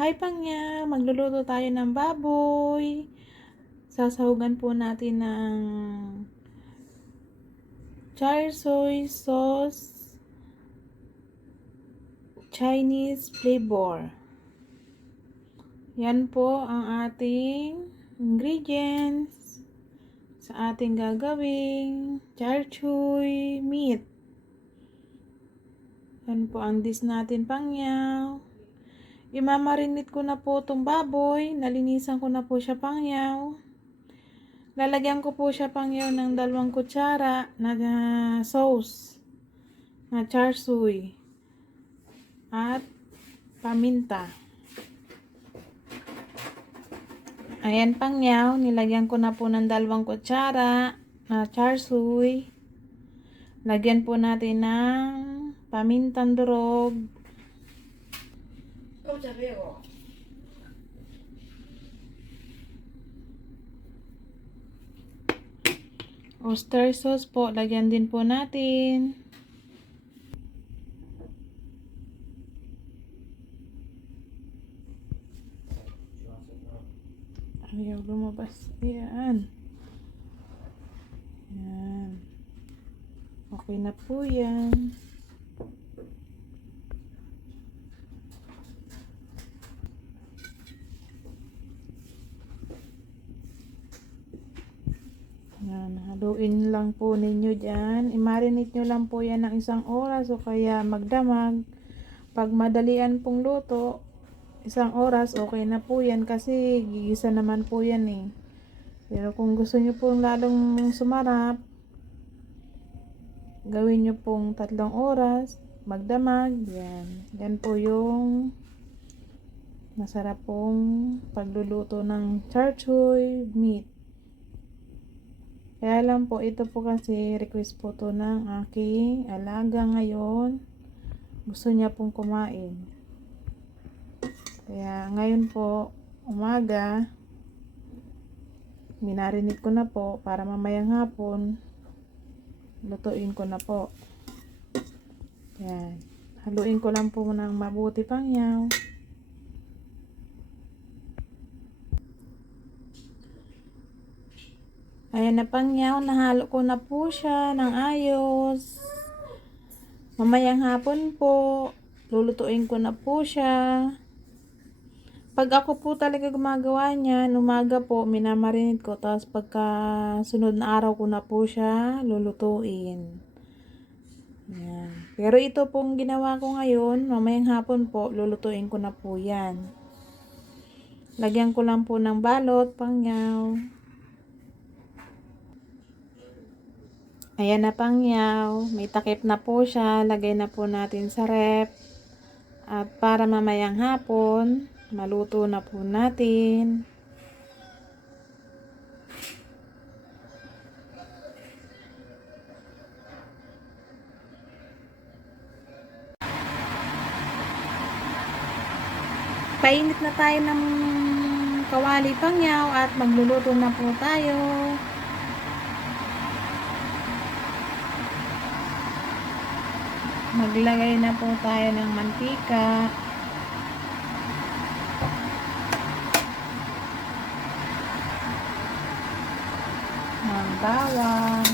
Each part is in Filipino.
Hi Pangya, magluluto tayo ng baboy. Sasahugan po natin ng char soy sauce, Chinese flavor. Yan po ang ating ingredients sa ating gagawing char soy meat. Yan po ang dish natin Pangyaw. Imamarinate ko na po itong baboy. Nalinisan ko na po siya Pangyaw. Lalagyan ko po siya Pangyaw ng 2 kutsara na sauce na char soy at paminta. Ayan Pangyaw, nilagyan ko na po ng 2 kutsara na char soy. Lagyan po natin ng pamintang durog. Oyster sauce po, lagyan din po natin. Ayaw lumabas. Yan. Yan. Okay na po yan. Yan, haluin lang po ninyo dyan. I-marinate nyo lang po yan ng 1 oras o kaya magdamag. Pag madalian pong luto, 1 oras, okay na po yan kasi gigisa naman po yan eh. Pero kung gusto nyo pong lalong sumarap, gawin nyo pong 3 oras, magdamag. Yan. Yan po yung masarap pong pagluluto ng char soy meat. Kaya lang po, ito po kasi request po to ng aking alaga ngayon. Gusto niya pong kumain. Kaya ngayon po, umaga, minarinate ko na po para mamayang hapon, lutuin ko na po. Yan. Haluin ko lang po ng mabuti Pangyaw. Ayan na Pangyaw, nahalo ko na po siya ng ayos. Mamayang hapon po, lulutuin ko na po siya. Pag ako po talaga gumagawa niyan, umaga po, minamarinate ko. Tapos pagka sunod na araw ko na po siya, lulutuin. Ayan. Pero ito pong ginawa ko ngayon, mamayang hapon po, lulutuin ko na po yan. Lagyan ko lang po ng balot, Pangyaw. Ayan na Pangyaw, may takip na po siya, lagay na po natin sa ref. At para mamayang hapon, maluto na po natin. Painit na tayo ng kawali Pangyaw at magluluto na po tayo. Maglagay na po tayo ng mantika. Ng bawang.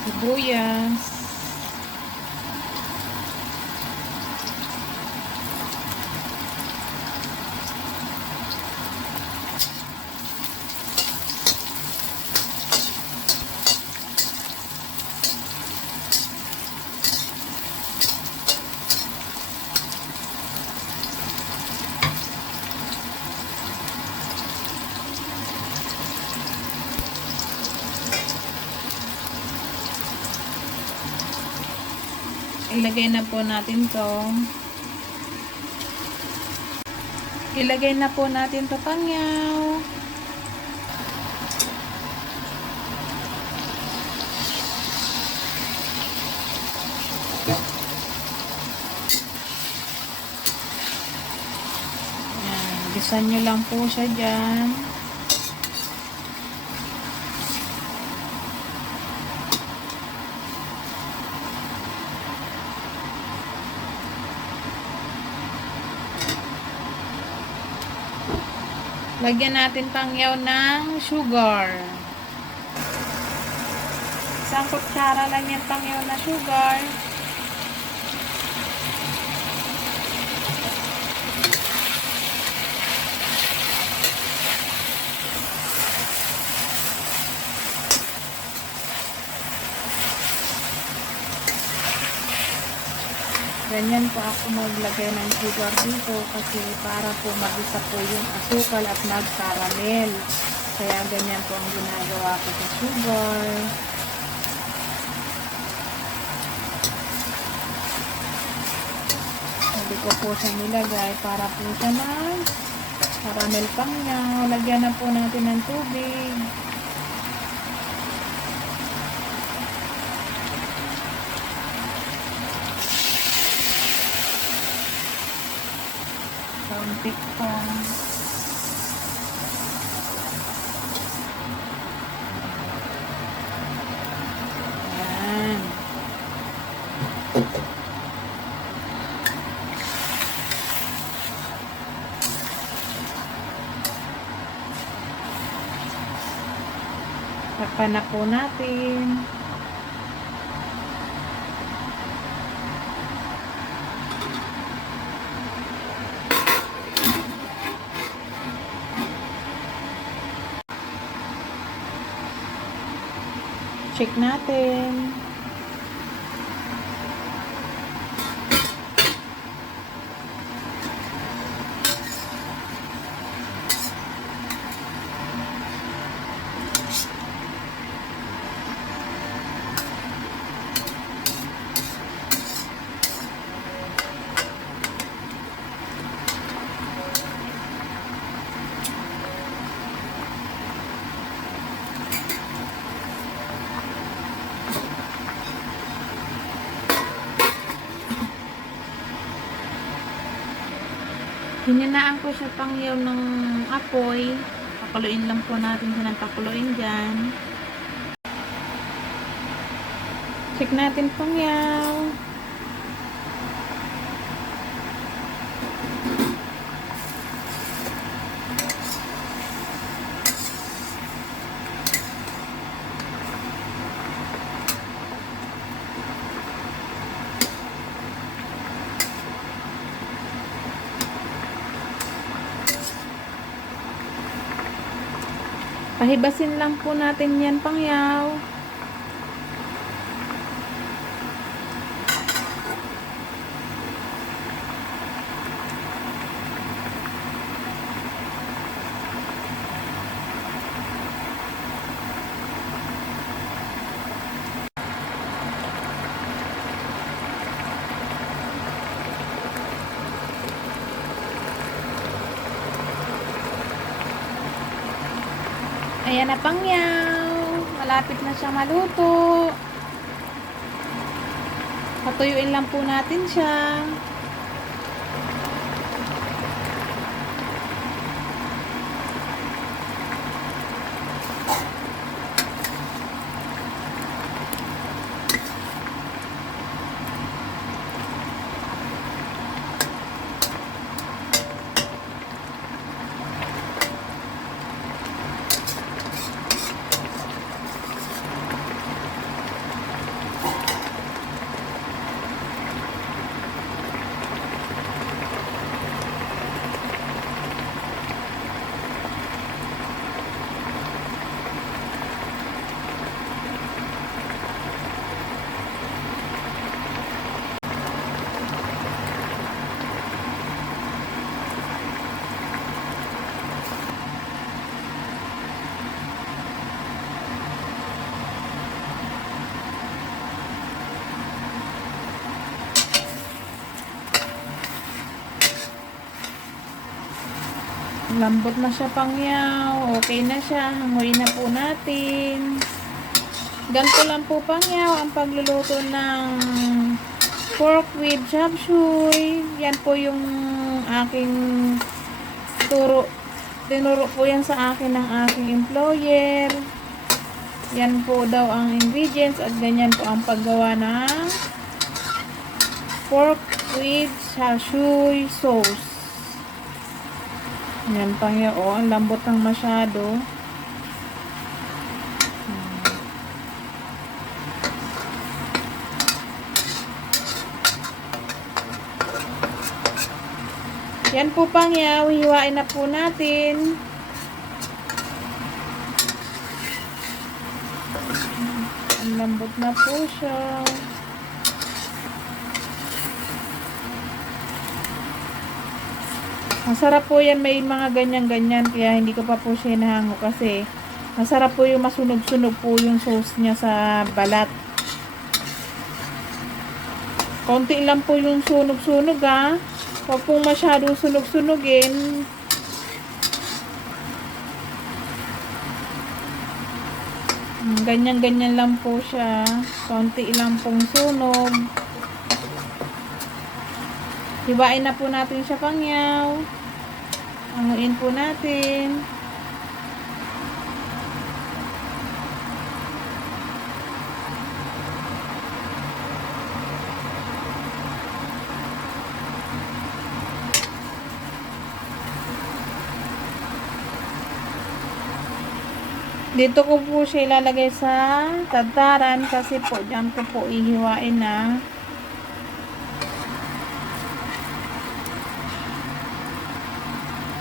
Sibuyas. Ilagay na po natin to. Ilagay na po natin to Pangyaw. Buksan nyo lang po siya dyan. Lagyan natin pangyaw ng sugar. Isang kutsara lang yan pangyaw na sugar. Ganyan po ako maglagay ng sugar dito kasi para po mag-isa po yung asukal at mag-caramel. Kaya ganyan po ang ginagawa ko sa sugar. Hindi ko po siya nilagay para po siya mag-caramel pangyaw. Lagyan na po natin ng tubig. Kaunti pa. Ayan. Takpan na po natin. Check natin. Hininaan ko siya pangyaw ng apoy. Pakuluin lang po natin siya ng pakuluin dyan. Check natin pangyaw. Pahibasin lang po natin yan pangyaw. Ayan na pangyaw. Malapit na siya maluto. Patuyuin lang po natin siya. Lambot na siya pangyaw. Okay na siya. Hanguin na po natin. Ganito lang po pangyaw ang pagluluto ng pork with chop suey. Yan po yung aking Tinuro po yan sa akin ng aking employer. Yan po daw ang ingredients at ganyan po ang paggawa ng pork with chashui sauce. Yan pangyaw. Oh, ang lambot ng masyado. Yan po pangyaw, hiwain na po natin. Ang lambot na po siya. Masarap po yan, may mga ganyan-ganyan, kaya hindi ko pa po siya nahango kasi masarap po yung masunog-sunog po yung sauce niya sa balat. Konti lang po yung sunog-sunog ha. Huwag pong masyadong sunog-sunugin. Ganyan-ganyan lang po siya. Konti lang pong sunog. Hiwain na po natin siya pangyaw. Hanguin po natin. Dito ko po siya ilalagay sa tadtaran kasi po diyan ko po ihiwain na.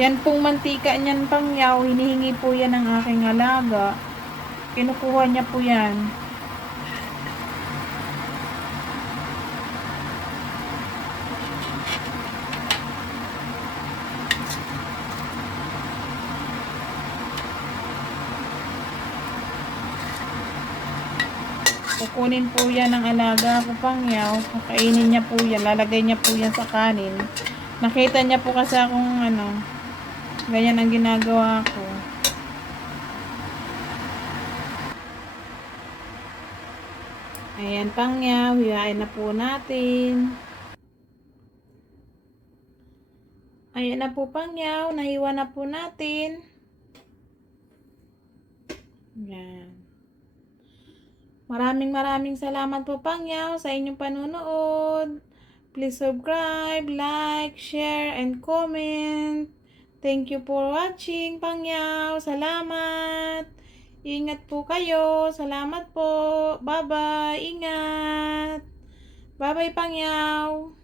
Yan pong mantika niyan pangyaw, hinihingi po yan ng aking alaga. Kinukuha niya po yan. Kukunin po yan ng alaga ko pangyaw. Kakainin niya po yan. Lalagay niya po yan sa kanin. Nakita niya po kasi akong ganyan ang ginagawa ko. Ayan pangyaw. Hiwain na po natin. Ayan na po pangyaw. Nahiwa na po natin. Ayan. Maraming salamat po pangyaw sa inyong panonood. Please subscribe, like, share, and comment. Thank you for watching pangyaw. Salamat. Ingat po kayo. Salamat po. Bye-bye. Ingat. Bye-bye pangyaw.